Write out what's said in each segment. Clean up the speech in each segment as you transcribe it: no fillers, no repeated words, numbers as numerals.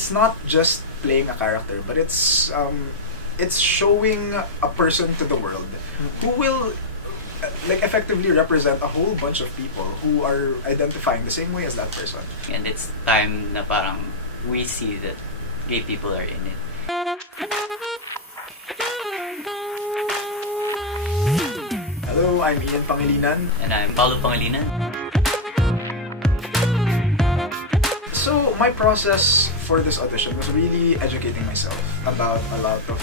it's not just playing a character, but it's showing a person to the world who will like effectively represent a whole bunch of people who are identifying the same way as that person. And it's time na parang we see that gay people are in it. Hello, I'm Ian Pangilinan. And I'm Paulo Pangilinan. So my process for this audition was really educating myself about a lot of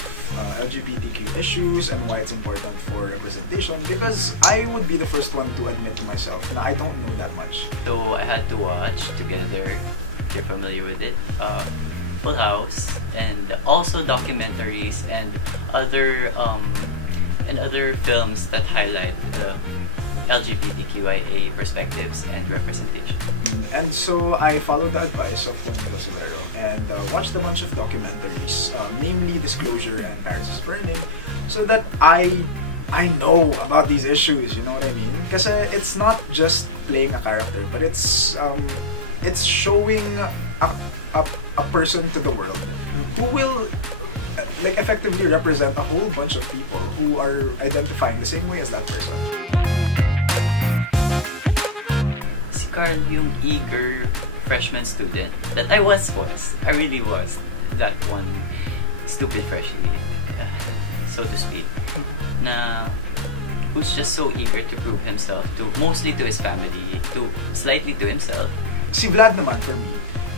LGBTQ issues and why it's important for representation, because I would be the first one to admit to myself that I don't know that much. So I had to watch together, if you're familiar with it, Full House, and also documentaries and other films that highlight the LGBTQIA perspectives and representation. And so I followed the advice of Juan Silvero and watched a bunch of documentaries, namely Disclosure and Paris is Burning, so that I know about these issues, you know what I mean? Because it's not just playing a character, but it's showing a person to the world who will like effectively represent a whole bunch of people who are identifying the same way as that person. Si Karl, yung eager freshman student that I really was that one stupid freshie, so to speak, na who's just so eager to prove himself mostly to his family, slightly to himself. Si Vlad naman for me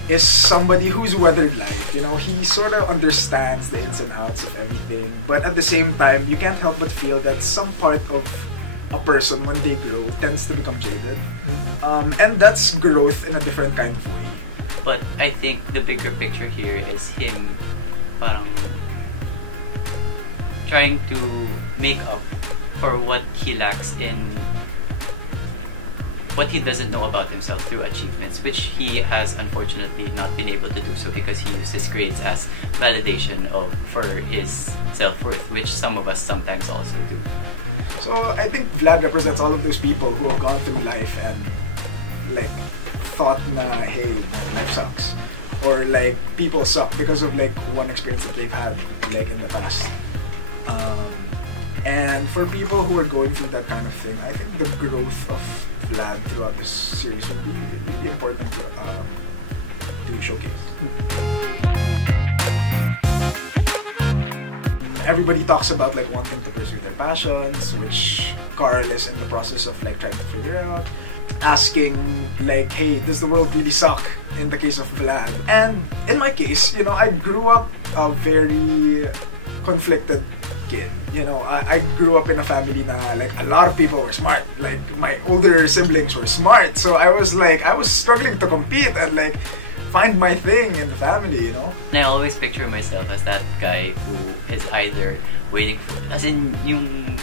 is somebody who's weathered life. You know, he sort of understands the ins and outs of everything, but at the same time, you can't help but feel that some part of a person, when they grow, tends to become jaded. And that's growth in a different kind of way. But I think the bigger picture here is him parang trying to make up for what he lacks in what he doesn't know about himself through achievements, which he has unfortunately not been able to do so because he used his grades as validation for his self-worth, which some of us sometimes also do. So I think Vlad represents all of those people who have gone through life and like thought na, hey, life sucks, or like people suck because of like one experience that they've had like in the past. And for people who are going through that kind of thing, I think the growth of Vlad throughout this series would be really important to showcase. Everybody talks about like wanting to pursue their passions, which Karl is in the process of like trying to figure out. Asking like, hey, does the world really suck in the case of Vlad? And in my case, you know, I grew up a very conflicted kid. You know, I grew up in a family na like a lot of people were smart. Like my older siblings were smart, so I was struggling to compete and like find my thing in the family, you know. And I always picture myself as that guy who is either waiting for, as in yung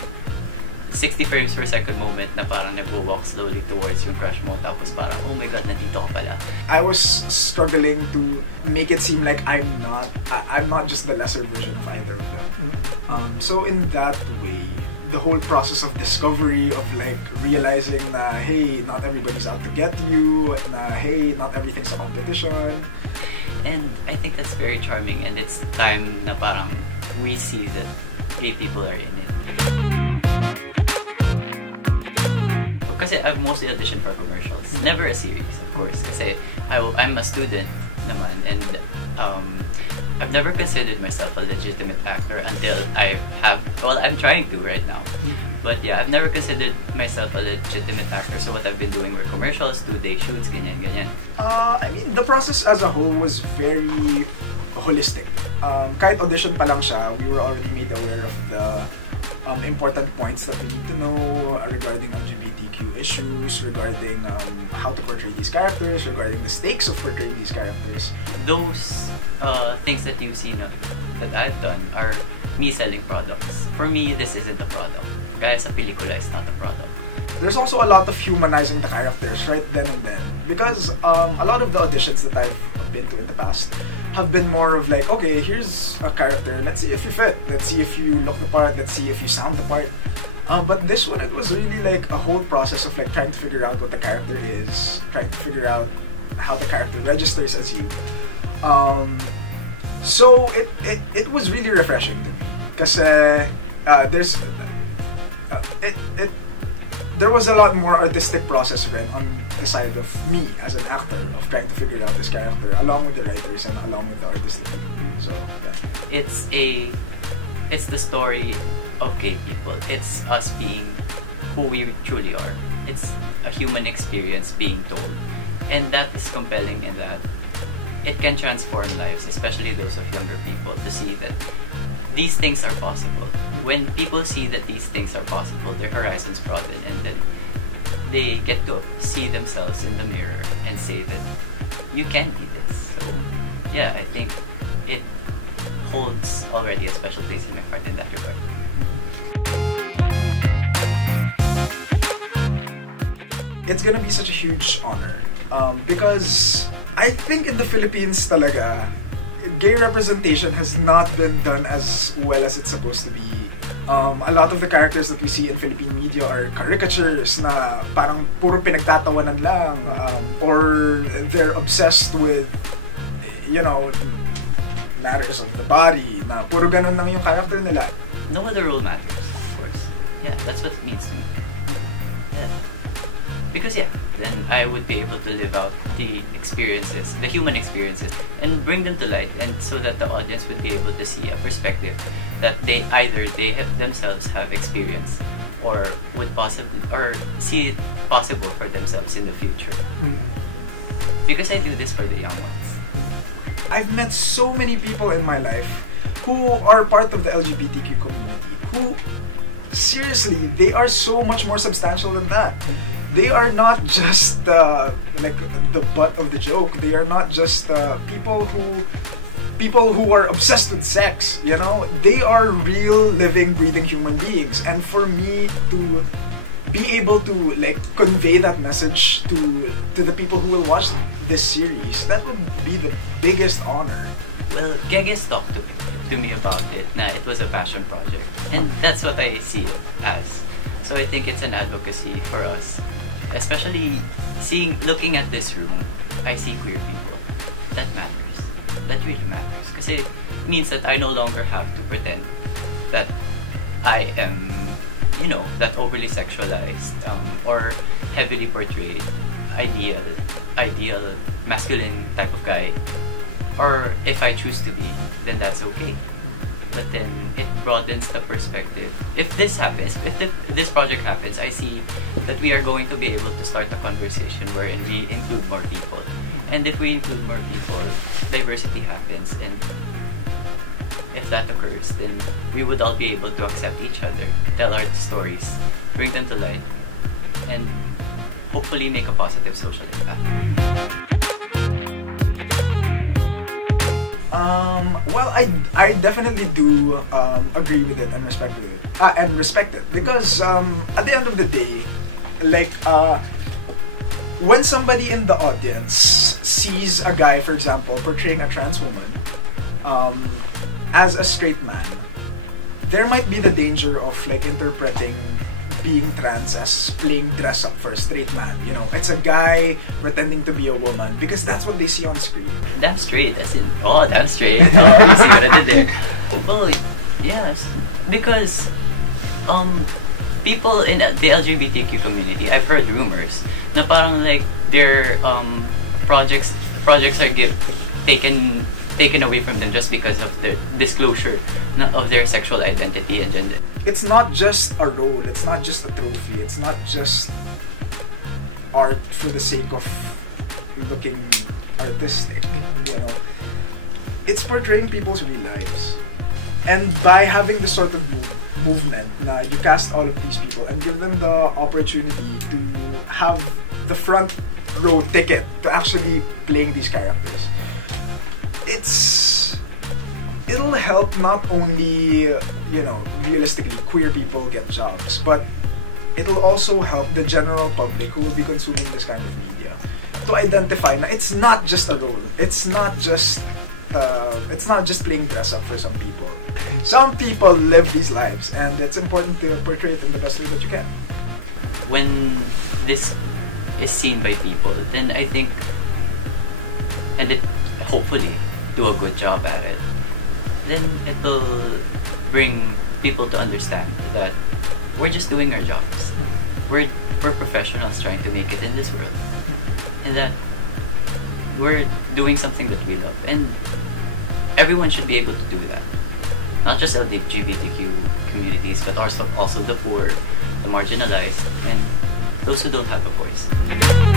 60 frames per second moment na parang nag-walk slowly towards yung crush mo, tapos parang, oh my god, nandito ka pala. I was struggling to make it seem like I'm not just the lesser version of either of them. So in that way, the whole process of discovery, of like realizing na, hey, not everybody's out to get you, na, hey, not everything's a competition. And I think that's very charming, and it's time na parang we see that gay people are in it. Kasi I've mostly auditioned for commercials, never a series, of course. Kasi I'm a student naman, and I've never considered myself a legitimate actor until I'm trying to right now. But yeah, I've never considered myself a legitimate actor, so what I've been doing were commercials, 2-day shoots, ganyan. I mean, the process as a whole was very holistic. Kahit audition pa lang siya, we were already made aware of the important points that we need to know regarding LGBTQ issues, regarding how to portray these characters, regarding the stakes of portraying these characters. Those things that you've seen that I've done are me selling products. For me, this isn't a product. Gaya sa Pelikula is not a product. There's also a lot of humanizing the characters right then and then, because a lot of the auditions that I've been to in the past have been more of like, okay, here's a character, let's see if you fit, let's see if you look the part, let's see if you sound the part. But this one, it was really like a whole process of like trying to figure out what the character is, trying to figure out how the character registers as you. So it was really refreshing to me. Kasi there was a lot more artistic process rin on the side of me as an actor of trying to figure out this character along with the writers and along with the artistic team. So yeah. It's the story of gay people. It's us being who we truly are. It's a human experience being told. And that is compelling in that it can transform lives, especially those of younger people, to see that these things are possible. When people see that these things are possible, their horizons broaden, and then they get to see themselves in the mirror and say that you can be this. So yeah, I think it holds already a special place in my heart in that regard. It's gonna be such a huge honor because I think in the Philippines talaga, gay representation has not been done as well as it's supposed to be. A lot of the characters that we see in Philippine media are caricatures na parang puro pinagtatawanan lang, or they're obsessed with, you know, matters of the body, na puro ganun lang yung character nila. No other role matters, of course. Yeah, that's what it means to me. Yeah. Because yeah, then I would be able to live out the experiences, the human experiences, and bring them to light, and so that the audience would be able to see a perspective that they themselves have experienced, or would possibly, or see it possible for themselves in the future. Because I do this for the young ones. I've met so many people in my life who are part of the LGBTQ community who, seriously, they are so much more substantial than that. They are not just like the butt of the joke. They are not just people who are obsessed with sex, you know? They are real, living, breathing human beings. And for me to be able to like convey that message to the people who will watch this series, that would be the biggest honor. Well, Geges talked to me about it, na it was a passion project. And that's what I see it as. So I think it's an advocacy for us. Especially looking at this room, I see queer people. That matters. That really matters. Because it means that I no longer have to pretend that I am, you know, that overly sexualized or heavily portrayed ideal masculine type of guy. Or if I choose to be, then that's okay. But then it broadens the perspective. If this happens, if this project happens, I see that we are going to be able to start a conversation wherein we include more people. And if we include more people, diversity happens. And if that occurs, then we would all be able to accept each other, tell our stories, bring them to light, and hopefully make a positive social impact. Well, I definitely do agree with it and respect it because at the end of the day, like when somebody in the audience sees a guy, for example, portraying a trans woman as a straight man, there might be the danger of like interpreting being trans as playing dress up for a straight man. You know, it's a guy pretending to be a woman because that's what they see on screen. Damn straight, as in, oh, damn straight. Oh, you see what I did there? Well, yes, because people in the LGBTQ community, I've heard rumors na parang like their projects are taken away from them just because of their disclosure of their sexual identity and gender. It's not just a role, it's not just a trophy, it's not just art for the sake of looking artistic, you know. It's portraying people's real lives. And by having this sort of movement, na you cast all of these people and give them the opportunity to have the front row ticket to actually playing these characters, it'll help not only, you know, realistically queer people get jobs, but it'll also help the general public who will be consuming this kind of media to identify na it's not just a role. It's not just playing dress up for some people. Some people live these lives, and it's important to portray it in the best way that you can. When this is seen by people, then I think, and it hopefully do a good job at it, then it'll bring people to understand that we're just doing our jobs. We're professionals trying to make it in this world, and that we're doing something that we love, and everyone should be able to do that. Not just LGBTQ communities, but also the poor, the marginalized, and those who don't have a voice.